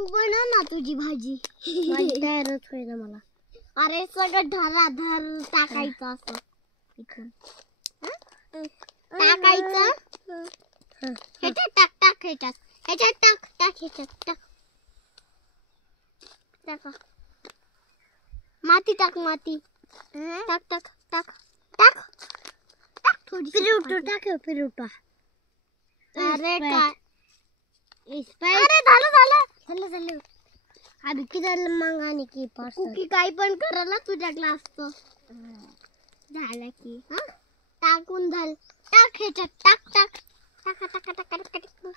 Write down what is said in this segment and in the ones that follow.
तू बनव ना तुझी भाजी. तयारच होईना मला. अरे सगळं धराधर टाकायचं असं इथून टाकायचं. ह्याच्यात टाक टाक ह्याच्यात टाक टाक ह्याच्यात टाक टाका माती टाक माती टाक टाक टाक टाक टाक थोडी फिरूटो टाक फिरूटो. अरे काय अरे झालं अभी किधर मंगाने की पार्सल. कुकी काही पण करायला तुझ्या क्लासचं झालं की टाकून झालं. टाक ह्याच्यात टाक टाक टाका टाका टाका टाका.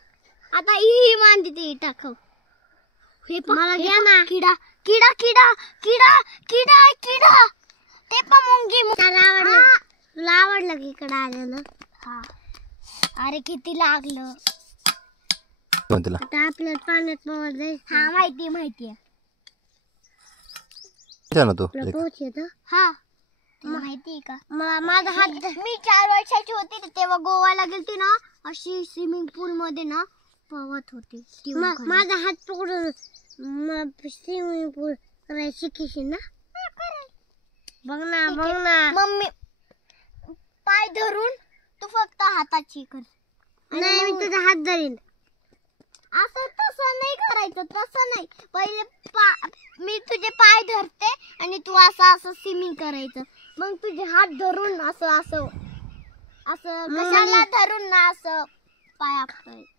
आता ही मांदी ते टाकव. हे मला घ्या ना. किडा किडा किडा किडा किडा किडा ते पण मुंगी. तुला आवडलं की इकडे आलं ना. हा अरे किती लागलं. आता आपल्याला पाण्यात पोहत जायचं. हा माहितीये पोहोच हा माहितीये का. माझा हात मी 4 वर्षाची होती तेव्हा गोव्याला गेलती ना. अशी स्विमिंग पूल मध्ये ना पोहत होती. माझा हात पकडून स्विमिंग पूल करायला शिकशील ना. बघ ना मम्मी पाय धरून तू फक्त हाताची कर. नाही मी तुझा हात धरीन. असं तसं नाही करायचं. तसं नाही. पहिले मी तुझे पाय धरते आणि तू असं स्विमिंग करायचं. मग तुझे हात धरून असं असं असं कशाला धरून ना असं पाय आपटायचं.